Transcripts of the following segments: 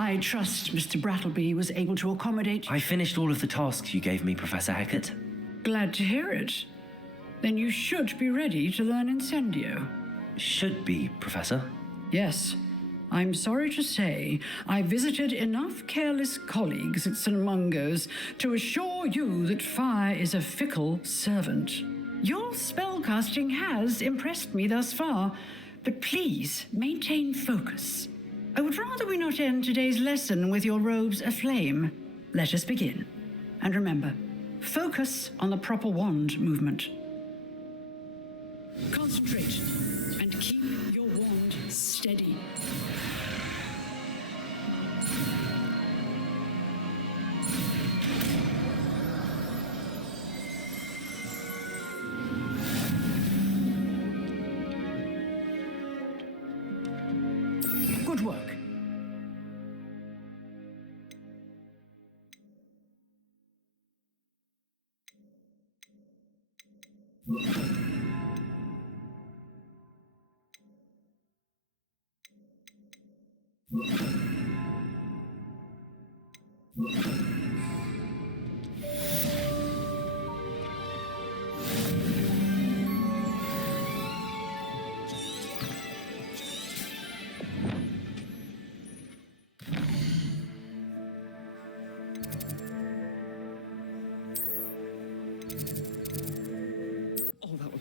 I trust Mr. Brattleby was able to accommodate... I finished all of the tasks you gave me, Professor Hecat. Glad to hear it. Then you should be ready to learn Incendio. Should be, Professor. Yes. I'm sorry to say, I visited enough careless colleagues at St. Mungo's to assure you that fire is a fickle servant. Your spellcasting has impressed me thus far, but please maintain focus. I would rather we not end today's lesson with your robes aflame. Let us begin. And remember, focus on the proper wand movement. Concentrate and keep your wand steady. Good work.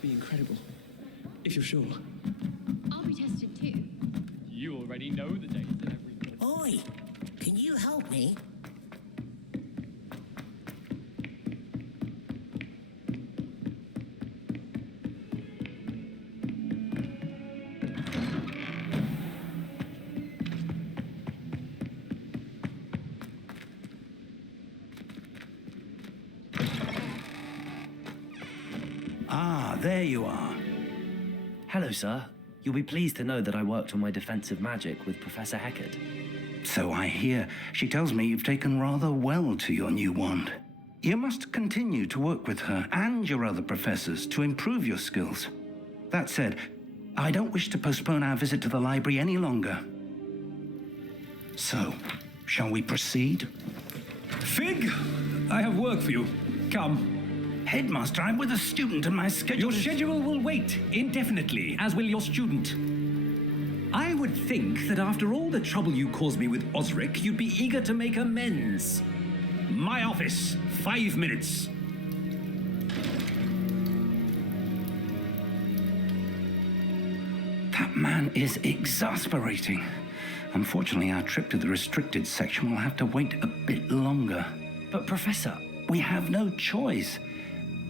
Be incredible, if you're sure. I'll be tested too. You already know the dates and everything. Oi! Can you help me? Ah, there you are. Hello, sir. You'll be pleased to know that I worked on my defensive magic with Professor Hecat. So I hear. She tells me you've taken rather well to your new wand. You must continue to work with her and your other professors to improve your skills. That said, I don't wish to postpone our visit to the library any longer. So, shall we proceed? Fig, I have work for you. Come. Headmaster, I'm with a student and my schedule Your schedule will wait indefinitely, as will your student. I would think that after all the trouble you caused me with Osric, you'd be eager to make amends. My office, 5 minutes. That man is exasperating. Unfortunately, our trip to the restricted section will have to wait a bit longer. But, Professor... We have no choice.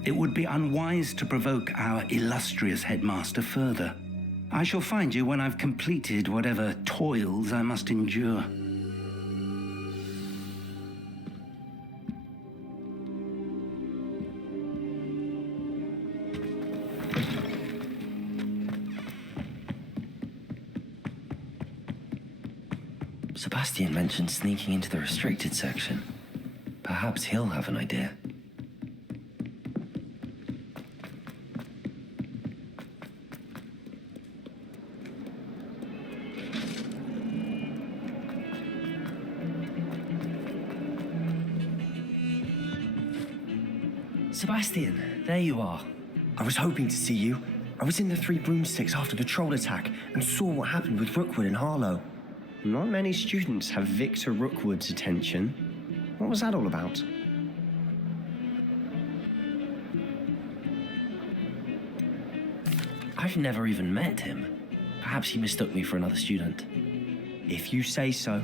It would be unwise to provoke our illustrious headmaster further. I shall find you when I've completed whatever toils I must endure. Sebastian mentioned sneaking into the restricted section. Perhaps he'll have an idea. Sebastian, there you are. I was hoping to see you. I was in the Three Broomsticks after the troll attack and saw what happened with Rookwood and Harlow. Not many students have Victor Rookwood's attention. What was that all about? I've never even met him. Perhaps he mistook me for another student. If you say so.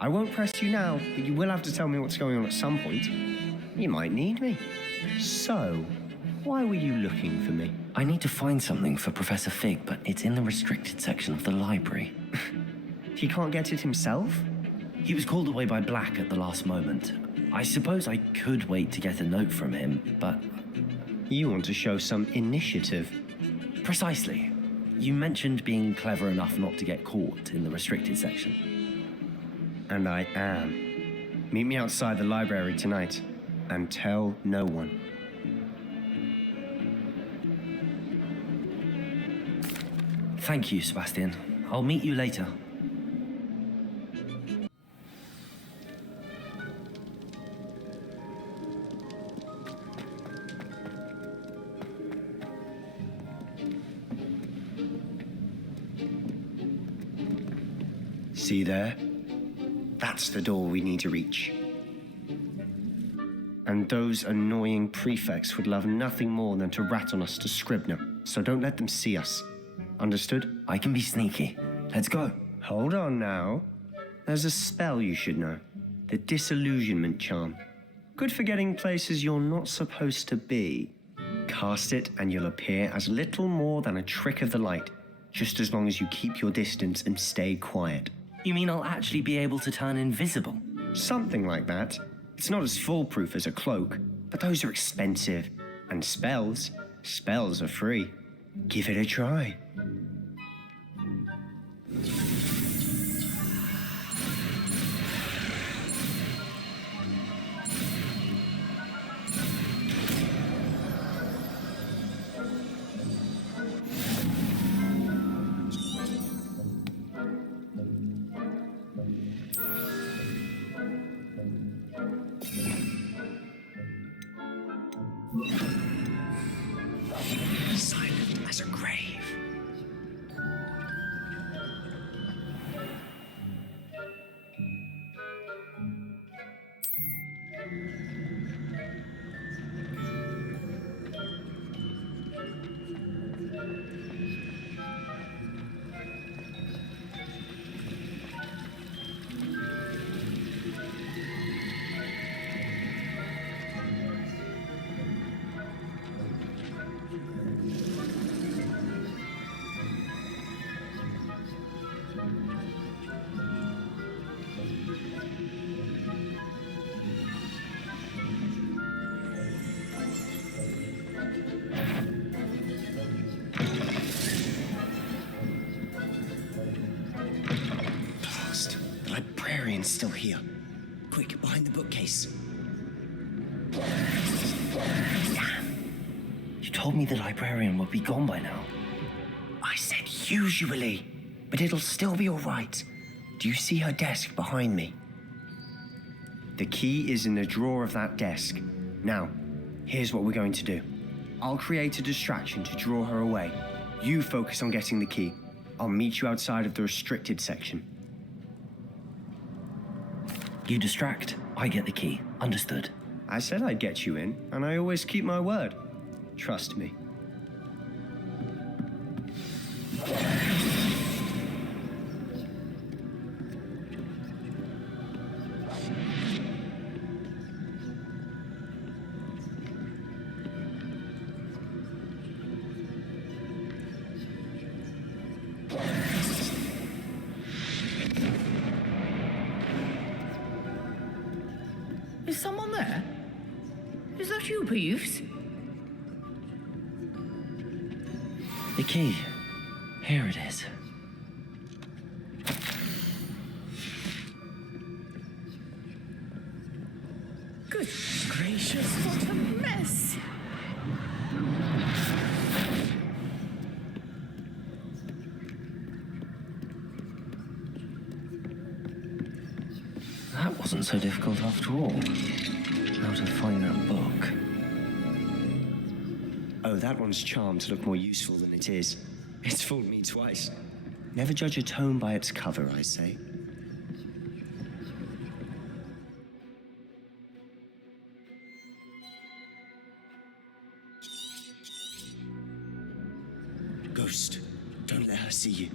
I won't press you now, but you will have to tell me what's going on at some point. You might need me. So, why were you looking for me? I need to find something for Professor Fig, but it's in the restricted section of the library. He can't get it himself? He was called away by Black at the last moment. I suppose I could wait to get a note from him, but... You want to show some initiative. Precisely. You mentioned being clever enough not to get caught in the restricted section. And I am. Meet me outside the library tonight, and tell no one. Thank you, Sebastian. I'll meet you later. See there? That's the door we need to reach. And those annoying prefects would love nothing more than to rat on us to Scribner, so don't let them see us. Understood? I can be sneaky. Let's go. Hold on now. There's a spell you should know. The Disillusionment Charm. Good for getting places you're not supposed to be. Cast it and you'll appear as little more than a trick of the light, just as long as you keep your distance and stay quiet. You mean I'll actually be able to turn invisible? Something like that. It's not as foolproof as a cloak, but those are expensive. And spells are free. Give it a try. Silent as a grave. Still here. Quick, behind the bookcase. You told me the librarian would be gone by now. I said usually, but it'll still be all right. Do you see her desk behind me? The key is in the drawer of that desk. Now, here's what we're going to do. I'll create a distraction to draw her away. You focus on getting the key. I'll meet you outside of the restricted section. You distract, I get the key. Understood. I said I'd get you in, and I always keep my word. Trust me. Is someone there? Is that you, Peeves? The key. Here it is. Good gracious, what a mess! That wasn't so difficult after all. How to find that book. Oh, that one's charmed to look more useful than it is. It's fooled me twice. Never judge a tome by its cover, I say. Ghost, don't let her see you.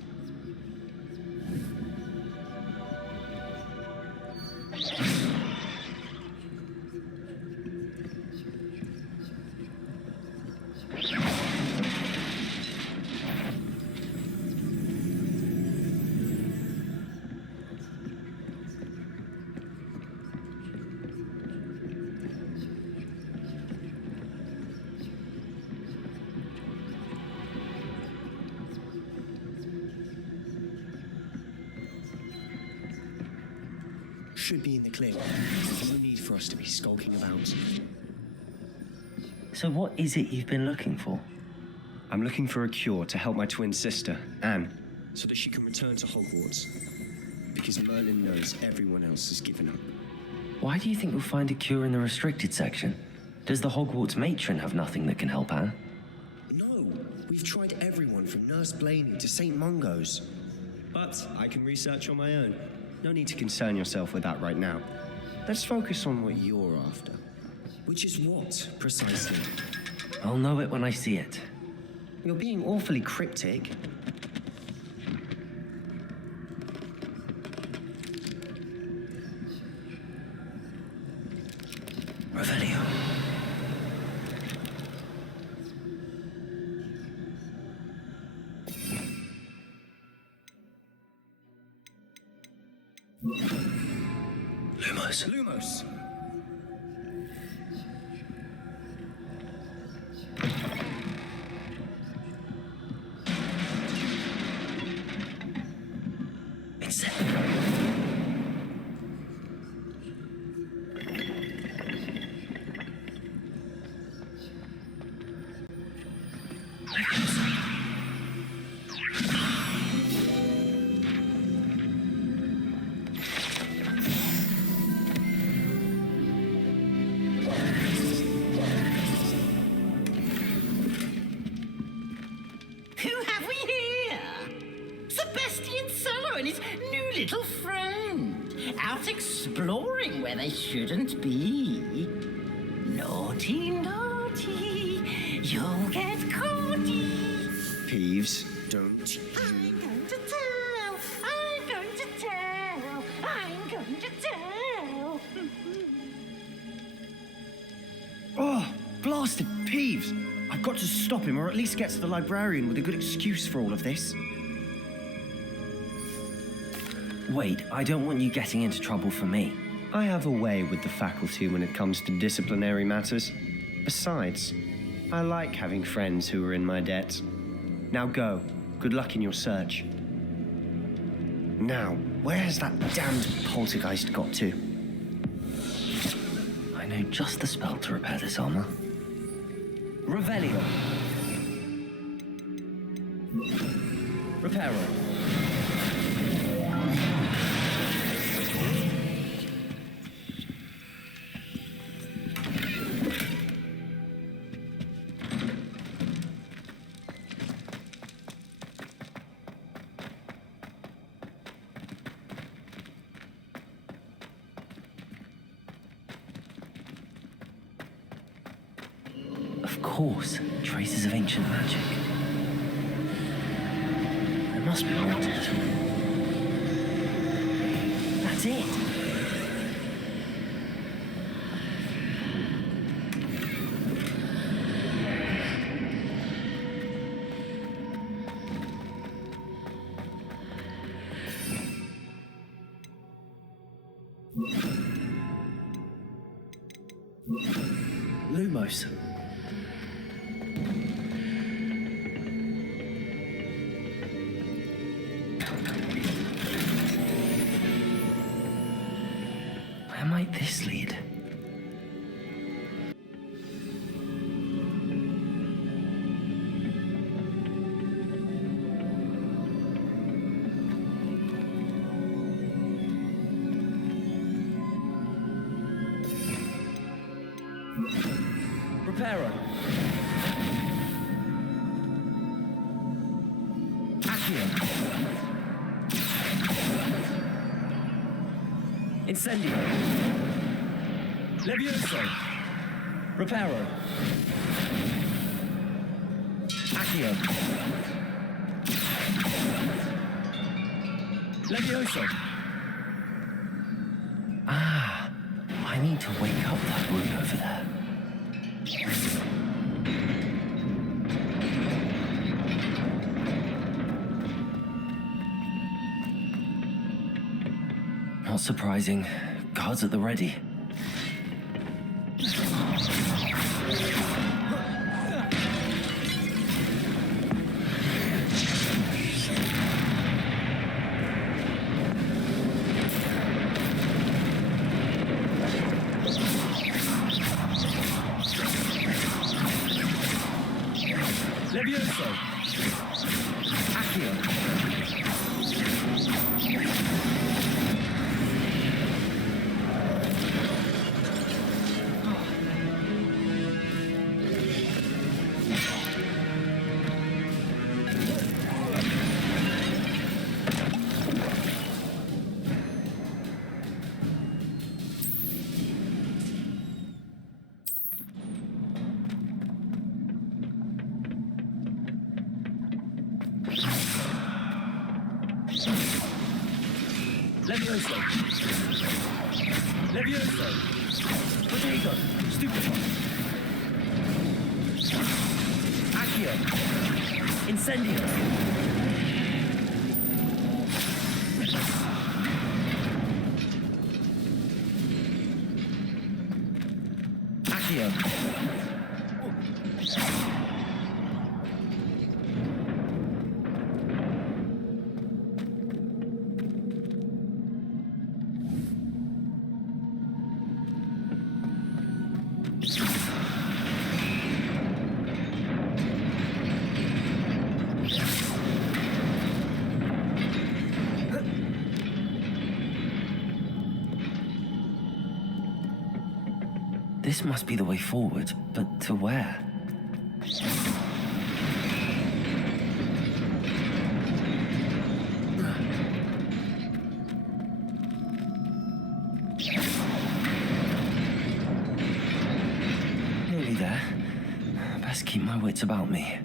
Should be in the clear. No need for us to be skulking about. So what is it you've been looking for? I'm looking for a cure to help my twin sister, Anne, so that she can return to Hogwarts. Because Merlin knows everyone else has given up. Why do you think you'll find a cure in the restricted section? Does the Hogwarts matron have nothing that can help Anne? No, we've tried everyone from Nurse Blaney to St. Mungo's. But I can research on my own. No need to concern yourself with that right now. Let's focus on what you're after. Which is what, precisely? I'll know it when I see it. You're being awfully cryptic. Revelio. Lumos. Lumos! Little friend, out exploring where they shouldn't be. Naughty, naughty, you'll get caughty. Peeves, don't I'm going to tell, I'm going to tell, I'm going to tell. Oh, blasted Peeves! I've got to stop him, or at least get to the librarian with a good excuse for all of this. Wait, I don't want you getting into trouble for me. I have a way with the faculty when it comes to disciplinary matters. Besides, I like having friends who are in my debt. Now go. Good luck in your search. Now, where has that damned poltergeist got to? I know just the spell to repair this armor. Revelio. Reparo. Of course, traces of ancient magic. There must be more to it. That's it. Lumos. Where might this lead? Reparo. Accio. Incendio. Levioso. Reparo. Accio. Levioso. Ah, I need to wake up that room over there. Not surprising. Guards at the ready. Levioso. Accio. Levioso. Levioso. Potato. Stupefy. Accio. Incendio. Accio. This must be the way forward, but to where? Nearly there. Best keep my wits about me.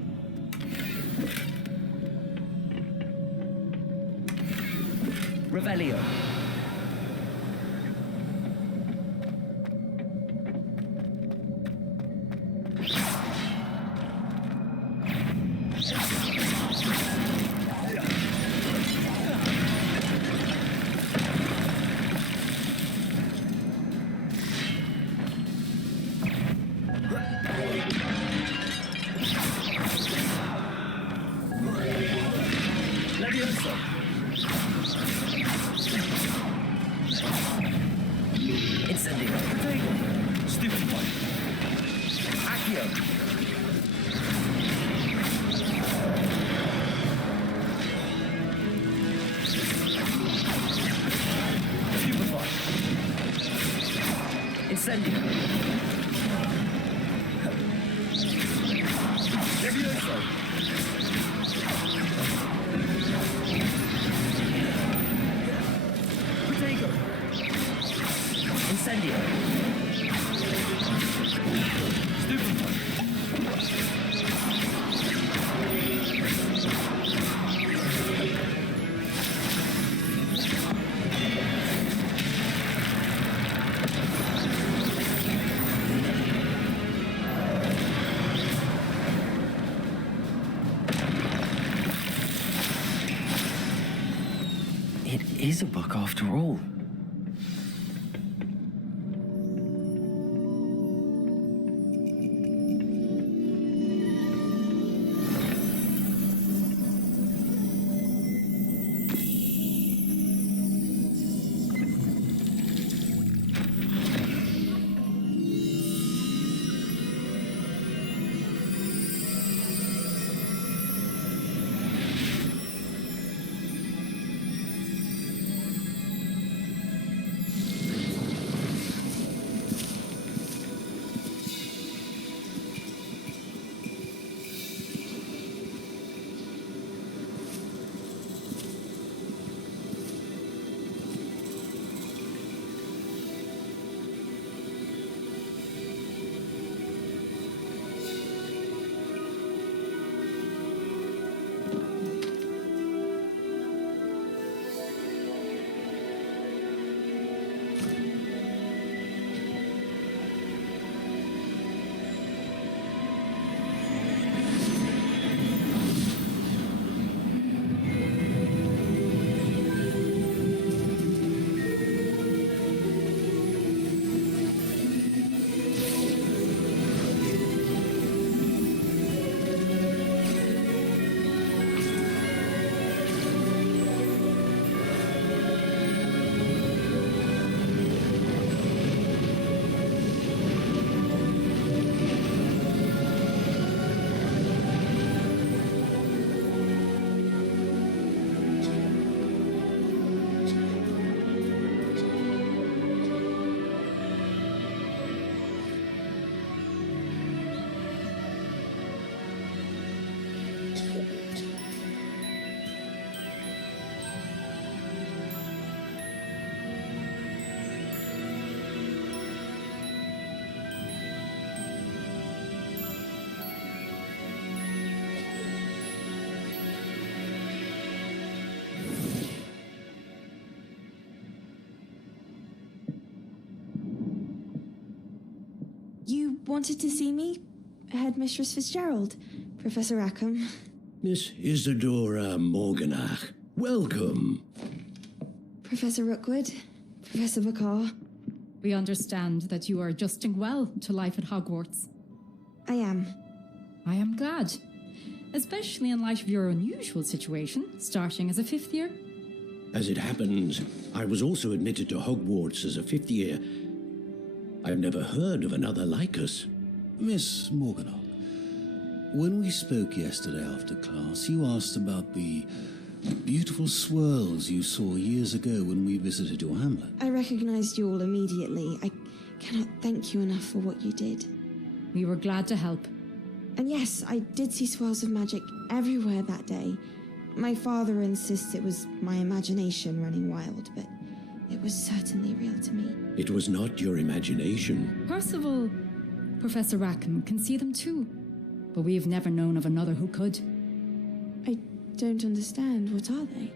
Revelio. Levioso. Incendio. Stupefy. Accio. Stupefy. Incendio. Levioso. Potato. Incendio. Stupefy. It is a book after all. wanted to see me? Headmistress Fitzgerald, Professor Rackham. Miss Isadora Morganach, welcome. Professor Rookwood, Professor Bakar. We understand that you are adjusting well to life at Hogwarts. I am. I am glad, especially in light of your unusual situation, starting as a 5th year. As it happens, I was also admitted to Hogwarts as a 5th year. I've never heard of another like us. Miss Morganach, when we spoke yesterday after class, you asked about the beautiful swirls you saw years ago when we visited your hamlet. I recognized you all immediately. I cannot thank you enough for what you did. We were glad to help. And yes, I did see swirls of magic everywhere that day. My father insists it was my imagination running wild, but it was certainly real to me. It was not your imagination. Percival, Professor Rackham can see them too, but we have never known of another who could. I don't understand. What are they?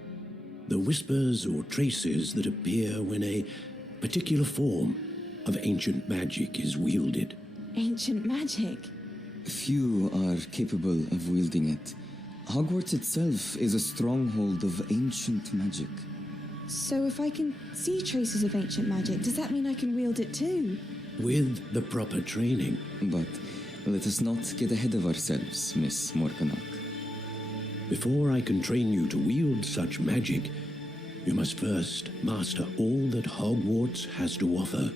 The whispers or traces that appear when a particular form of ancient magic is wielded. Ancient magic? Few are capable of wielding it. Hogwarts itself is a stronghold of ancient magic. So if I can see traces of ancient magic, does that mean I can wield it too? With the proper training. But let us not get ahead of ourselves, Miss Morganach. Before I can train you to wield such magic, you must first master all that Hogwarts has to offer.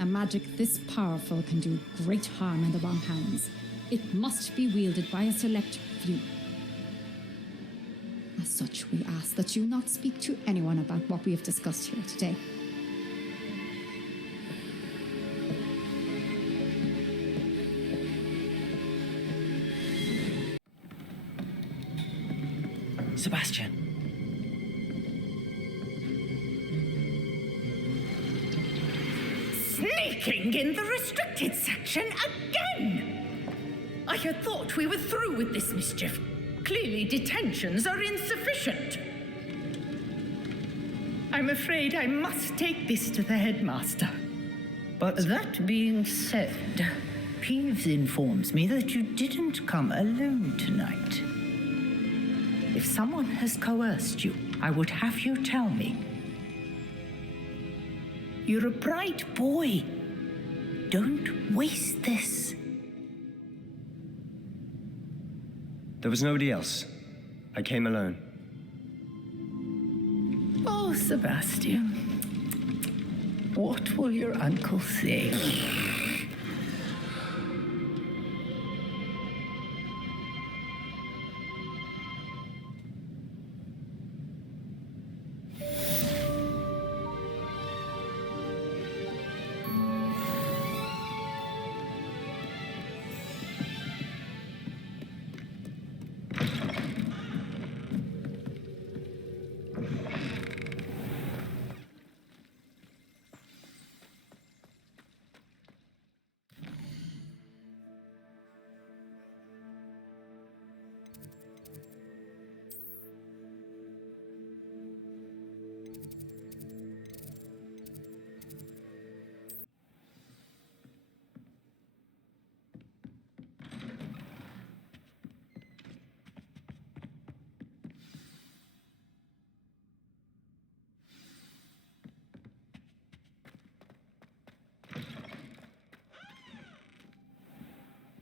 A magic this powerful can do great harm in the wrong hands. It must be wielded by a select few. As such, we ask that you not speak to anyone about what we have discussed here today. Sebastian. Sneaking in the restricted section again! I had thought we were through with this mischief. Clearly detentions are insufficient. I'm afraid I must take this to the headmaster. But that being said, Peeves informs me that you didn't come alone tonight. If someone has coerced you, I would have you tell me. You're a bright boy. Don't waste this. There was nobody else. I came alone. Oh, Sebastian. What will your uncle say?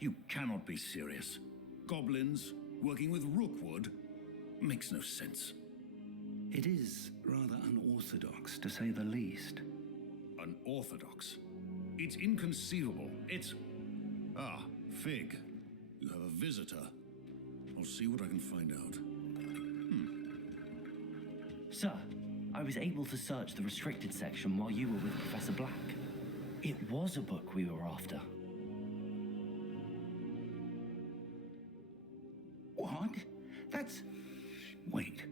You cannot be serious. Goblins working with Rookwood makes no sense. It is rather unorthodox, to say the least. Unorthodox? It's inconceivable. It's... Ah, Fig. You have a visitor. I'll see what I can find out. Sir, I was able to search the restricted section while you were with Professor Black. It was a book we were after. What? That's... Wait.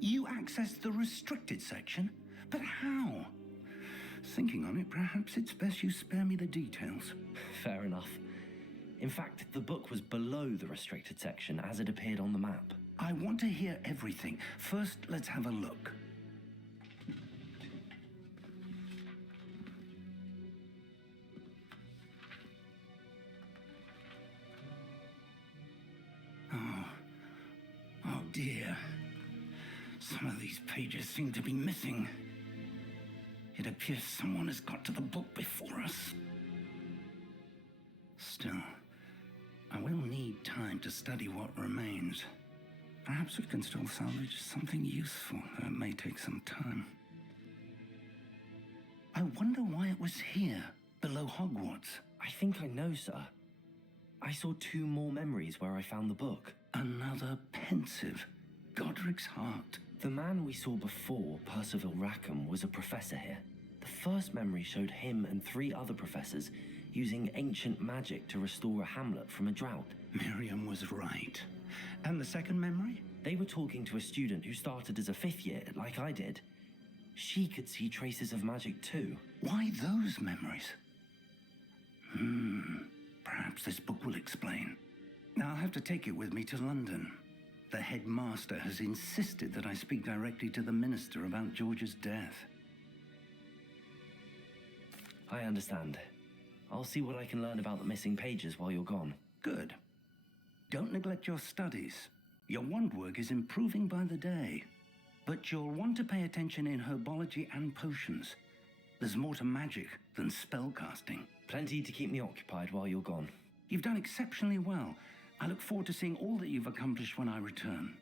You accessed the restricted section? But how? Thinking on it, perhaps it's best you spare me the details. Fair enough. In fact, the book was below the restricted section as it appeared on the map. I want to hear everything. First, let's have a look. dear. Some of these pages seem to be missing. It appears someone has got to the book before us. Still, I will need time to study what remains. Perhaps we can still salvage something useful, though it may take some time. I wonder why it was here, below Hogwarts. I think I know, sir. I saw 2 more memories where I found the book. Another pensive. Godric's heart. The man we saw before, Percival Rackham, was a professor here. The first memory showed him and 3 other professors using ancient magic to restore a hamlet from a drought. Miriam was right. And the second memory? They were talking to a student who started as a 5th year, like I did. She could see traces of magic too. Why those memories? Perhaps this book will explain. Now I'll have to take it with me to London. The headmaster has insisted that I speak directly to the minister about George's death. I understand. I'll see what I can learn about the missing pages while you're gone. Good. Don't neglect your studies. Your wand work is improving by the day. But you'll want to pay attention in herbology and potions. There's more to magic than spellcasting. Plenty to keep me occupied while you're gone. You've done exceptionally well. I look forward to seeing all that you've accomplished when I return.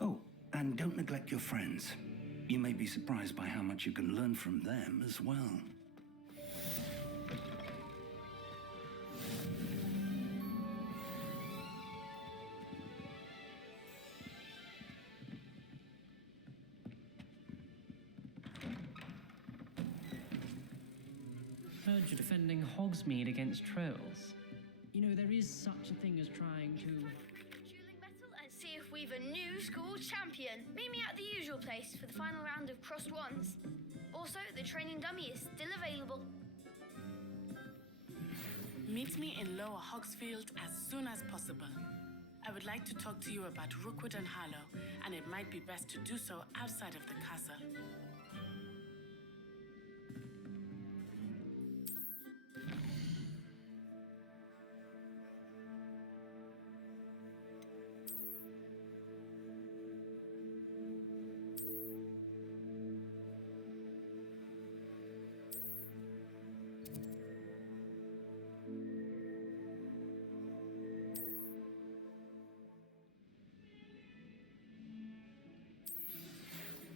Oh, and don't neglect your friends. You may be surprised by how much you can learn from them as well. Heard you're defending Hogsmeade against trolls. You know, there is such a thing as trying to... Dueling battle and see if we've a new school champion. Meet me at the usual place for the final round of crossed wands. Also, the training dummy is still available. Meet me in Lower Hogsfield as soon as possible. I would like to talk to you about Rookwood and Harlow, and it might be best to do so outside of the castle.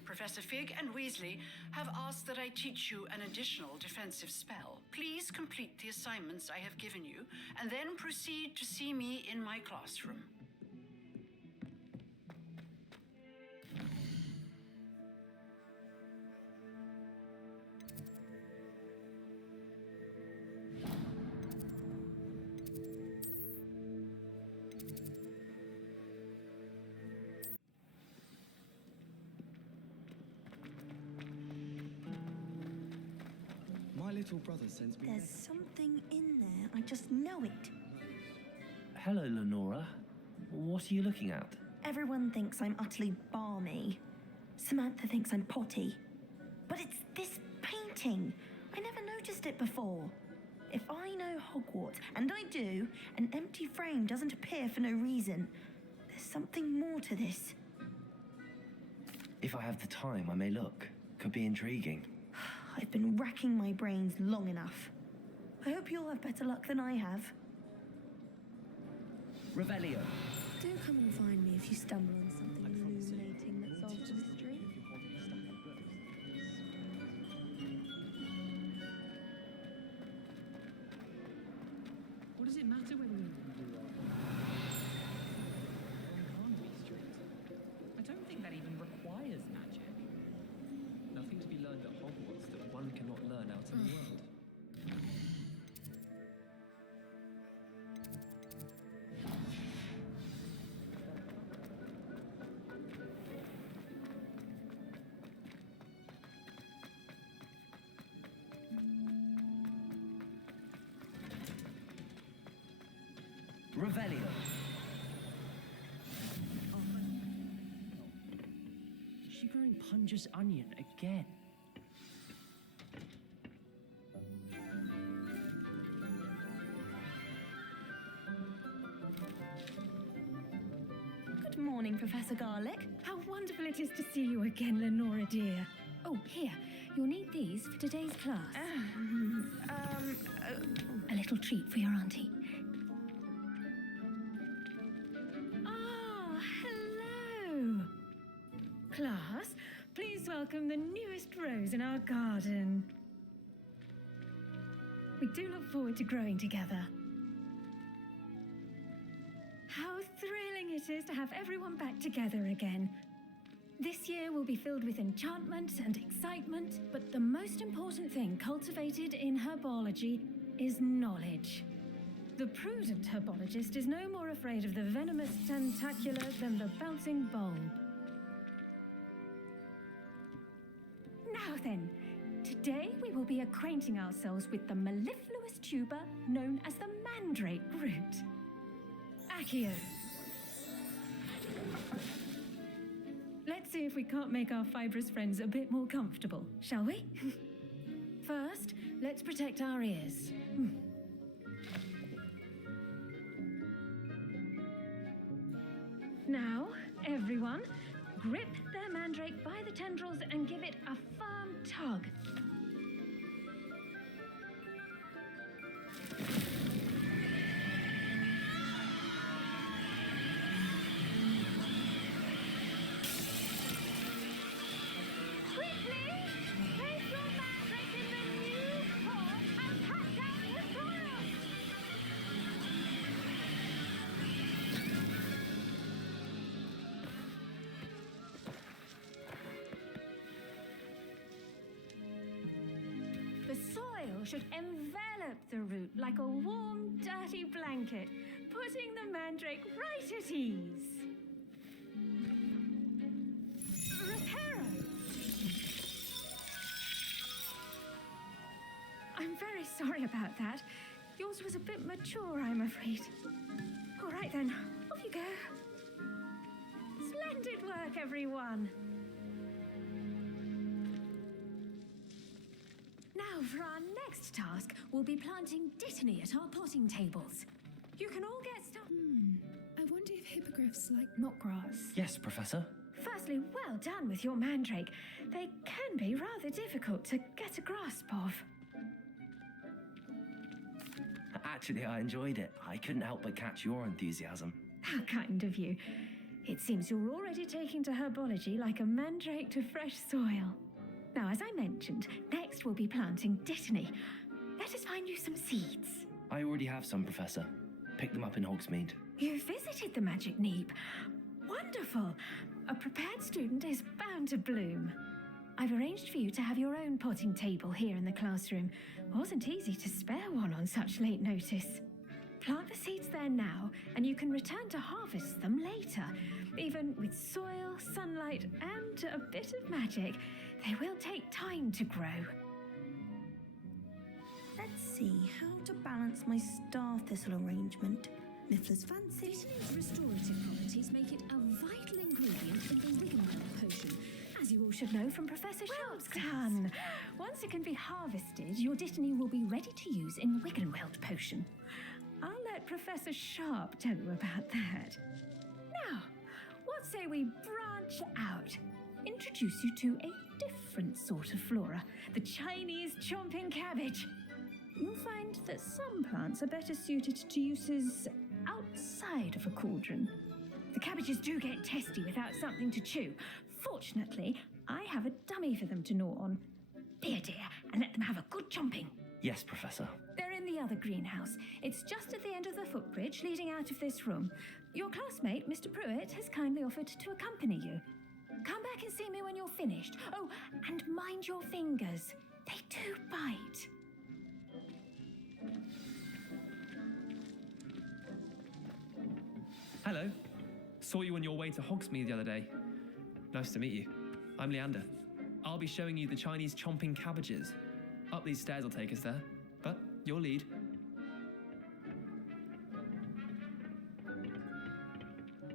Professor Fig and Weasley have asked that I teach you an additional defensive spell. Please complete the assignments I have given you, and then proceed to see me in my classroom. My little brother sends me... There's something in there. I just know it. Hello, Lenora. What are you looking at? Everyone thinks I'm utterly balmy. Samantha thinks I'm potty. But it's this painting. I never noticed it before. If I know Hogwarts, and I do, an empty frame doesn't appear for no reason. There's something more to this. If I have the time, I may look. Could be intriguing. I've been racking my brains long enough. I hope you'll have better luck than I have. Revelio. Do come and find me if you stumble on something illuminating that solves the mystery. What does it matter whether we I don't think that even requires magic. Nothing to be learned at Hogwarts that one cannot learn out in the world. Revelio. Is she growing Punja's onion again? Good morning, Professor Garlick. How wonderful it is to see you again, Lenora dear. Oh, here, you'll need these for today's class. A little treat for your auntie. Ah, hello. Class, please welcome the newest rose in our garden. We do look forward to growing together. How thrilling it is to have everyone back together again. This year will be filled with enchantment and excitement, but the most important thing cultivated in herbology is knowledge. The prudent herbologist is no more afraid of the venomous tentacular than the bouncing bulb. Now then, today we will be acquainting ourselves with the mellifluous tuber known as the mandrake root. Accio. Let's see if we can't make our fibrous friends a bit more comfortable, shall we? First, let's protect our ears. Now, everyone, grip their mandrake by the tendrils and give it a firm tug. The soil should envelop the root like a warm, dirty blanket, putting the mandrake right at ease. Reparo! I'm very sorry about that. Yours was a bit mature, I'm afraid. All right then, off you go. Splendid work, everyone. Now, for our next task, we'll be planting dittany at our potting tables. You can all get started. I wonder if hippogriffs like knotgrass. Yes, Professor. Firstly, well done with your mandrake. They can be rather difficult to get a grasp of. Actually, I enjoyed it. I couldn't help but catch your enthusiasm. How kind of you. It seems you're already taking to herbology like a mandrake to fresh soil. Now, as I mentioned, next we'll be planting dittany. Let us find you some seeds. I already have some, Professor. Picked them up in Hogsmeade. You visited the Magic Neep. Wonderful. A prepared student is bound to bloom. I've arranged for you to have your own potting table here in the classroom. Wasn't easy to spare one on such late notice. Plant the seeds there now, and you can return to harvest them later. Even with soil, sunlight, and a bit of magic, they will take time to grow. Let's see how to balance my star thistle arrangement. Niffler's fancy. Dittany's restorative properties make it a vital ingredient in the Wiggenweld potion, As you all should know from Professor Sharp's class. Once it can be harvested, your dittany will be ready to use in the Wiggenweld potion. I'll let Professor Sharp tell you about that. Now, what say we branch out? Introduce you to a different sort of flora, the Chinese chomping cabbage. You'll find that some plants are better suited to uses outside of a cauldron. The cabbages do get testy without something to chew. Fortunately, I have a dummy for them to gnaw on. Be a dear and let them have a good chomping. Yes, Professor. They're in the other greenhouse. It's just at the end of the footbridge leading out of this room. Your classmate, Mr. Pruitt, has kindly offered to accompany you. Come back and see me when you're finished. Oh, and mind your fingers. They do bite. Hello. Saw you on your way to Hogsmeade the other day. Nice to meet you. I'm Leander. I'll be showing you the Chinese chomping cabbages. Up these stairs will take us there, but your lead.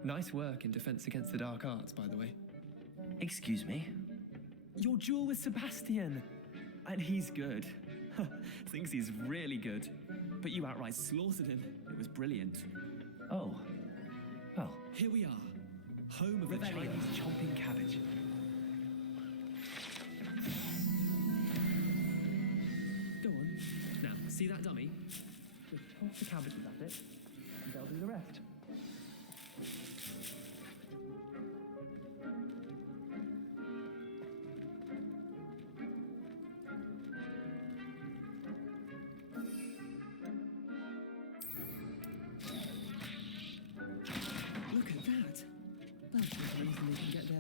Nice work in Defense Against the Dark Arts, by the way. Excuse me? Your duel with Sebastian! And he's good. Thinks he's really good. But you outright slaughtered him. It was brilliant. Oh. Well. Here we are. home of the Chinese chomping cabbage. Go on. Now, see that dummy? Just toss the cabbages at it, and they'll do the rest. Look at that! That's the reason they can get their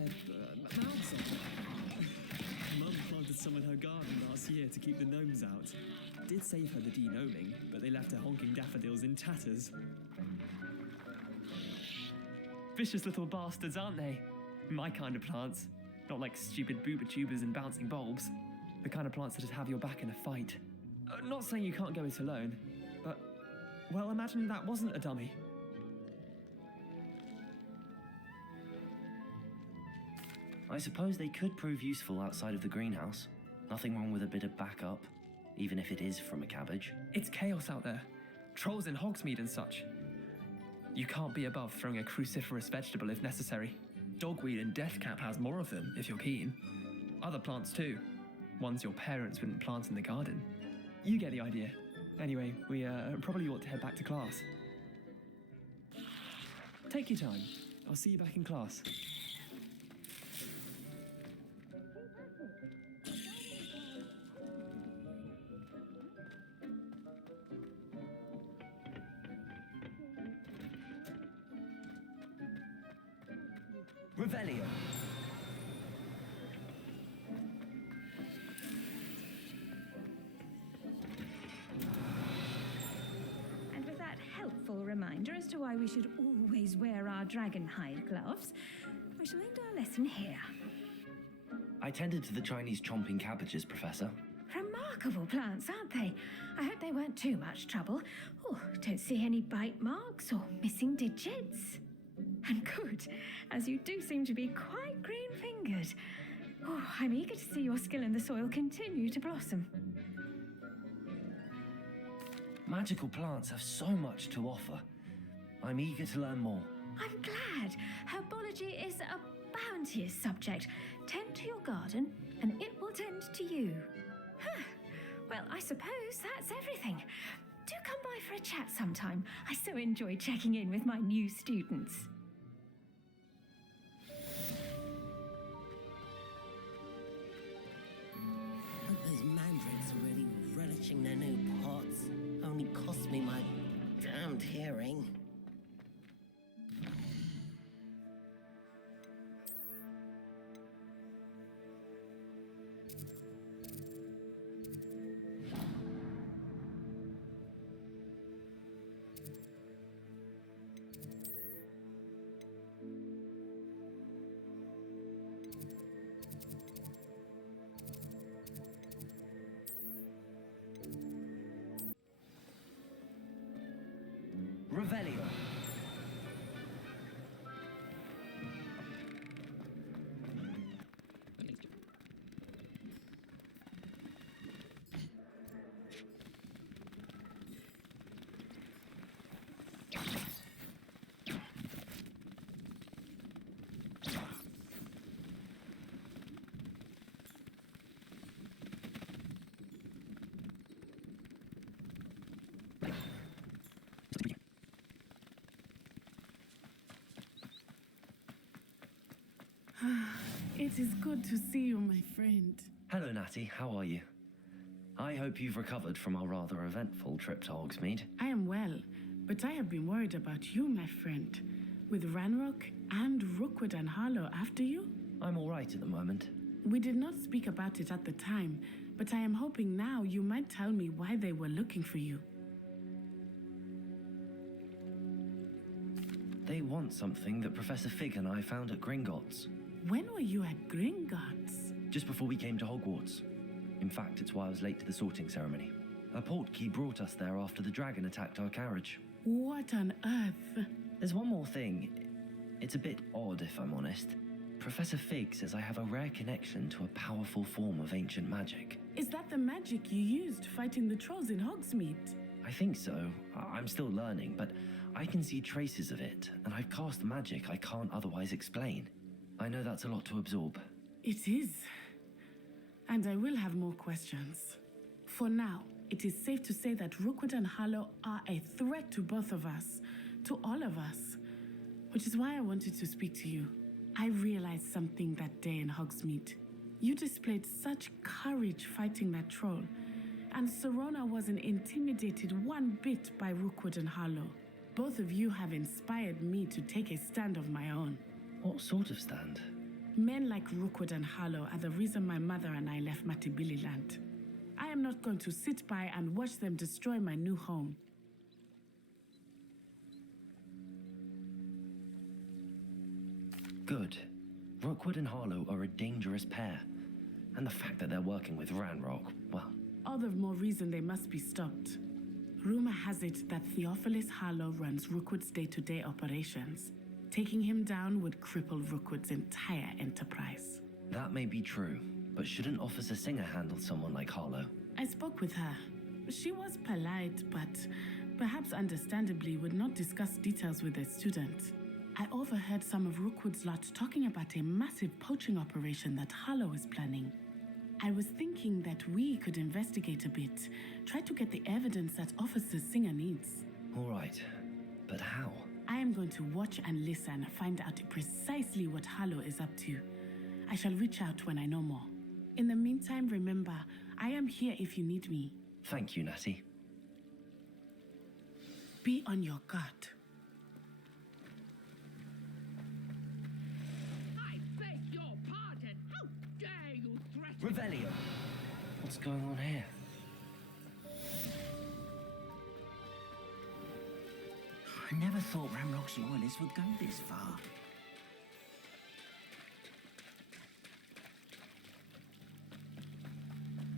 mouths on. Mum planted some in her garden last year to keep the gnomes out. Did save her the de-gnoming, but they left her honking daffodils in tatters. Vicious little bastards, aren't they? My kind of plants. Not like stupid booba tubers and bouncing bulbs. The kind of plants that'd have your back in a fight. Not saying you can't go it alone, but, well, imagine that wasn't a dummy. I suppose they could prove useful outside of the greenhouse. Nothing wrong with a bit of backup, even if it is from a cabbage. It's chaos out there. Trolls in Hogsmeade and such. You can't be above throwing a cruciferous vegetable if necessary. Dogweed and deathcap has more of them, if you're keen. Other plants too. Ones your parents wouldn't plant in the garden. You get the idea. Anyway, we probably ought to head back to class. Take your time. I'll see you back in class. Revelio. And with that helpful reminder as to why we should always wear our dragonhide gloves, we shall end our lesson here. I tended to the Chinese chomping cabbages, Professor. Remarkable plants, aren't they? I hope they weren't too much trouble. Oh, don't see any bite marks or missing digits. And good, as you do seem to be quite green-fingered. Oh, I'm eager to see your skill in the soil continue to blossom. Magical plants have so much to offer. I'm eager to learn more. I'm glad. Herbology is a bounteous subject. Tend to your garden, and it will tend to you. Huh. Well, I suppose that's everything. Do come by for a chat sometime. I so enjoy checking in with my new students. Those mandrakes are really relishing their new pots. Only cost me my damned hearing. Revelio. It is good to see you, my friend. Hello, Natty. How are you? I hope you've recovered from our rather eventful trip to Hogsmeade. I am well, but I have been worried about you, my friend. With Ranrock and Rookwood and Harlow after you? I'm all right at the moment. We did not speak about it at the time, but I am hoping now you might tell me why they were looking for you. They want something that Professor Fig and I found at Gringotts. When were you at Gringotts? Just before we came to Hogwarts. In fact, it's why I was late to the sorting ceremony. A portkey brought us there after the dragon attacked our carriage. What on earth? There's one more thing. It's a bit odd, if I'm honest. Professor Fig says I have a rare connection to a powerful form of ancient magic. Is that the magic you used fighting the trolls in Hogsmeade? I think so. I'm still learning, but I can see traces of it, and I've cast magic I can't otherwise explain. I know that's a lot to absorb. It is. And I will have more questions. For now, it is safe to say that Rookwood and Harlow are a threat to both of us, to all of us. Which is why I wanted to speak to you. I realized something that day in Hogsmeade. You displayed such courage fighting that troll, and Serona wasn't intimidated one bit by Rookwood and Harlow. Both of you have inspired me to take a stand of my own. What sort of stand? Men like Rookwood and Harlow are the reason my mother and I left Matibililand. I am not going to sit by and watch them destroy my new home. Good. Rookwood and Harlow are a dangerous pair. And the fact that they're working with Ranrock, well... All the more reason they must be stopped. Rumor has it that Theophilus Harlow runs Rookwood's day-to-day operations. Taking him down would cripple Rookwood's entire enterprise. That may be true, but shouldn't Officer Singer handle someone like Harlow? I spoke with her. She was polite, but perhaps understandably would not discuss details with a student. I overheard some of Rookwood's lot talking about a massive poaching operation that Harlow is planning. I was thinking that we could investigate a bit, try to get the evidence that Officer Singer needs. All right, but how? I am going to watch and listen, find out precisely what Harlow is up to. I shall reach out when I know more. In the meantime, remember, I am here if you need me. Thank you, Natty. Be on your guard. I beg your pardon. How dare you threaten... Revelio! What's going on here? I never thought Ranrock's loyalists would go this far.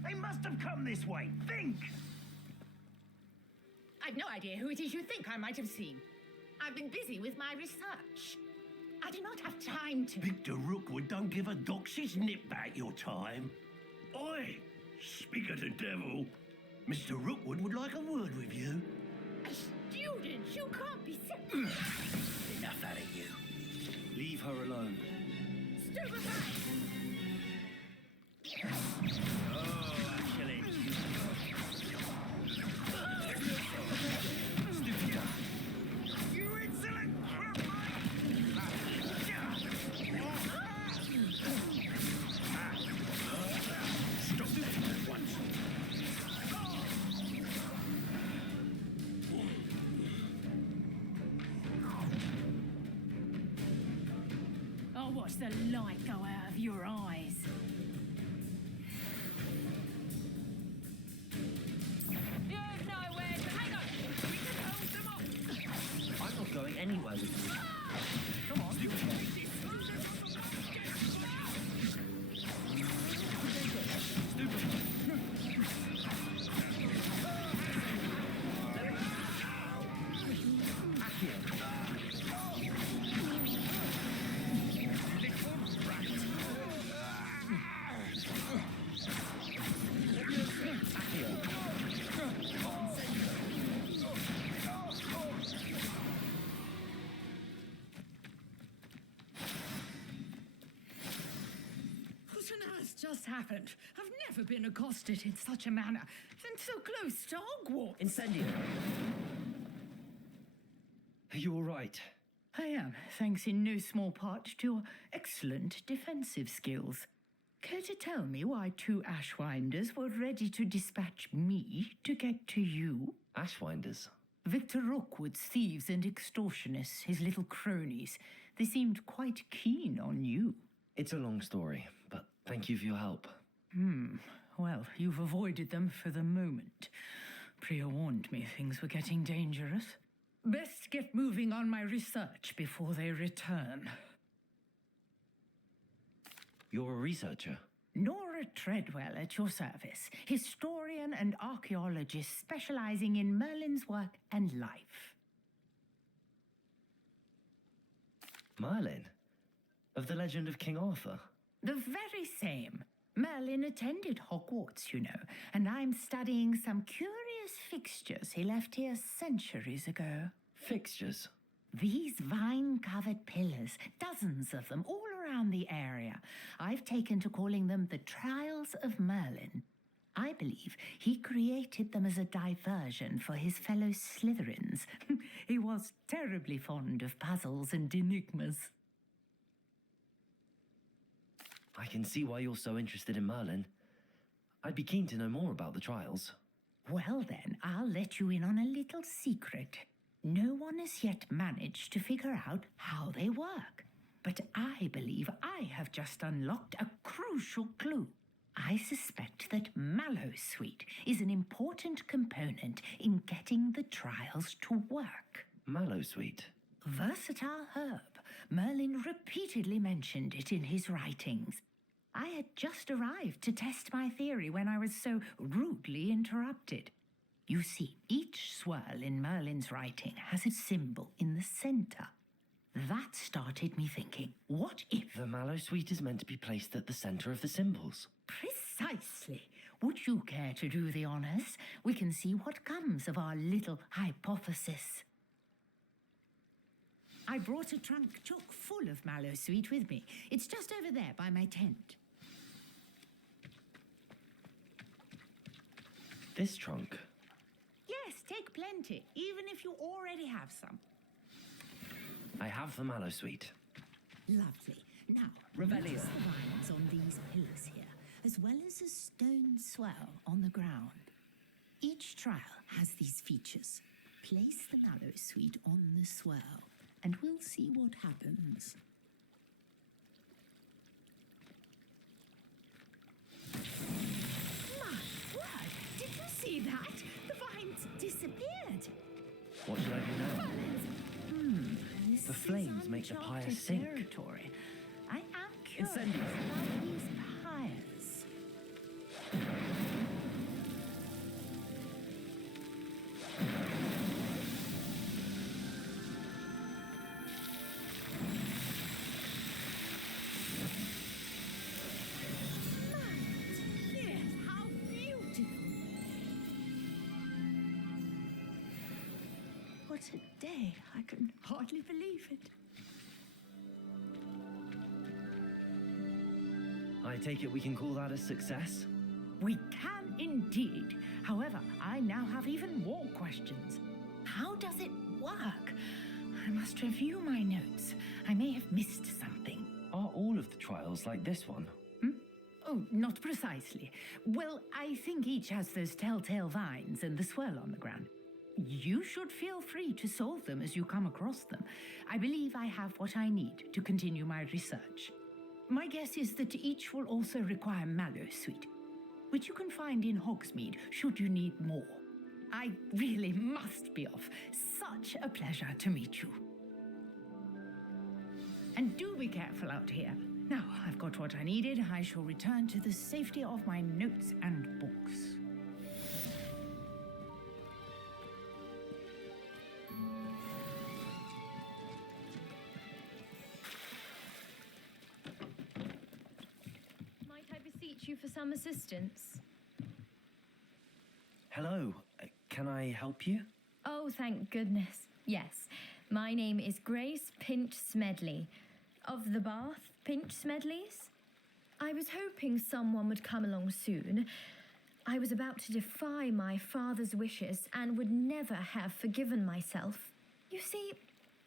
They must have come this way. Think! I've no idea who it is you think I might have seen. I've been busy with my research. I do not have time to... Victor Rookwood don't give a doxy's nip back your time. Oi! Speak of the devil. Mr. Rookwood would like a word with you. A student? You can't be... Enough out of you. Leave her alone. Stupefy! Oh, excellent. You insolent Stop at once. I'll watch the light go out of your eyes. You've nowhere to hang on. We can hold them off. I'm not going anywhere with you. Come on. What on earth just happened? I've never been accosted in such a manner, and so close to Hogwarts. Incendio. Are you all right? I am, thanks in no small part to your excellent defensive skills. Care to tell me why two Ashwinders were ready to dispatch me to get to you? Ashwinders? Victor Rookwood's thieves and extortionists, his little cronies. They seemed quite keen on you. It's a long story, but thank you for your help. Well, you've avoided them for the moment. Priya warned me things were getting dangerous. Best get moving on my research before they return. You're a researcher? Nora Treadwell at your service, historian and archaeologist specializing in Merlin's work and life. Merlin? Of the legend of King Arthur? The very same. Merlin attended Hogwarts, you know, and I'm studying some curious fixtures he left here centuries ago. Fixtures? These vine-covered pillars, dozens of them all around the area. I've taken to calling them the Trials of Merlin. I believe he created them as a diversion for his fellow Slytherins. He was terribly fond of puzzles and enigmas. I can see why you're so interested in Merlin. I'd be keen to know more about the trials. Well then, I'll let you in on a little secret. No one has yet managed to figure out how they work. But I believe I have just unlocked a crucial clue. I suspect that Mallowsweet is an important component in getting the trials to work. Mallowsweet? Versatile herb. Merlin repeatedly mentioned it in his writings. I had just arrived to test my theory when I was so rudely interrupted. You see, each swirl in Merlin's writing has a symbol in the center. That started me thinking, what if... The Mallowsweet is meant to be placed at the center of the symbols. Precisely. Would you care to do the honors? We can see what comes of our little hypothesis. I brought a trunk chock full of Mallowsweet with me. It's just over there by my tent. This trunk? Yes, take plenty, even if you already have some. I have the Mallowsweet. Lovely. Now, notice the vines on these pillars here, as well as a stone swell on the ground. Each trial has these features. Place the Mallowsweet on the swell, and we'll see what happens. My word! Did you see that? The vines disappeared. What should I do now? This The flames is make the pyre uncharted sink. territory. I am curious about these pyres. Yes, how beautiful! What a day! I can hardly believe it. I take it we can call that a success? We can indeed. However, I now have even more questions. How does it work? I must review my notes. I may have missed something. Are all of the trials like this one? Oh, not precisely. Well, I think each has those telltale vines and the swirl on the ground. You should feel free to solve them as you come across them. I believe I have what I need to continue my research. My guess is that each will also require Mallowsweet, which you can find in Hogsmeade should you need more. I really must be off. Such a pleasure to meet you. And do be careful out here. Now I've got what I needed, I shall return to the safety of my notes and books. Might I beseech you for some assistance? Hello, can I help you? Oh, thank goodness. Yes, my name is Grace Pinch Smedley, of the Bath Pinch Smedleys. I was hoping someone would come along soon. I was about to defy my father's wishes and would never have forgiven myself. You see,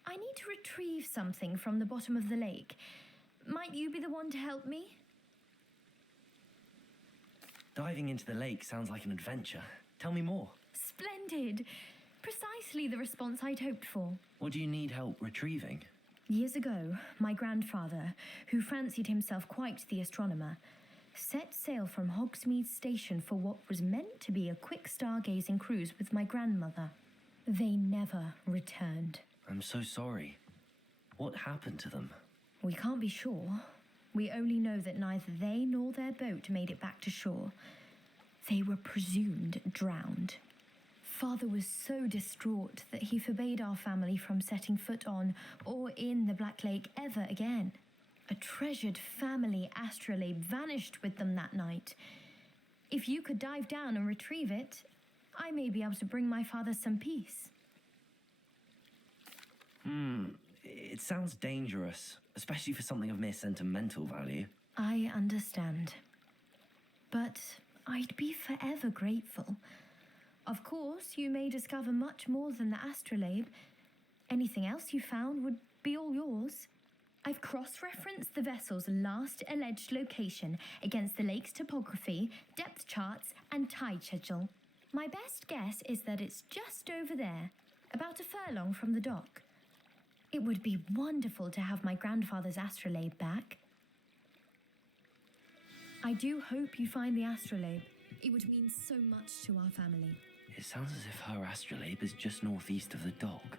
I need to retrieve something from the bottom of the lake. Might you be the one to help me? Diving into the lake sounds like an adventure. Tell me more. Splendid! Precisely the response I'd hoped for. What do you need help retrieving? Years ago, my grandfather, who fancied himself quite the astronomer, set sail from Hogsmeade Station for what was meant to be a quick stargazing cruise with my grandmother. They never returned. I'm so sorry. What happened to them? We can't be sure. We only know that neither they nor their boat made it back to shore. They were presumed drowned. Father was so distraught that he forbade our family from setting foot on or in the Black Lake ever again. A treasured family astrolabe vanished with them that night. If you could dive down and retrieve it, I may be able to bring my father some peace. It sounds dangerous, especially for something of mere sentimental value. I understand. But I'd be forever grateful. Of course, you may discover much more than the astrolabe. Anything else you found would be all yours. I've cross-referenced the vessel's last alleged location against the lake's topography, depth charts, and tide schedule. My best guess is that it's just over there, about a furlong from the dock. It would be wonderful to have my grandfather's astrolabe back. I do hope you find the astrolabe. It would mean so much to our family. It sounds as if her astrolabe is just northeast of the dock.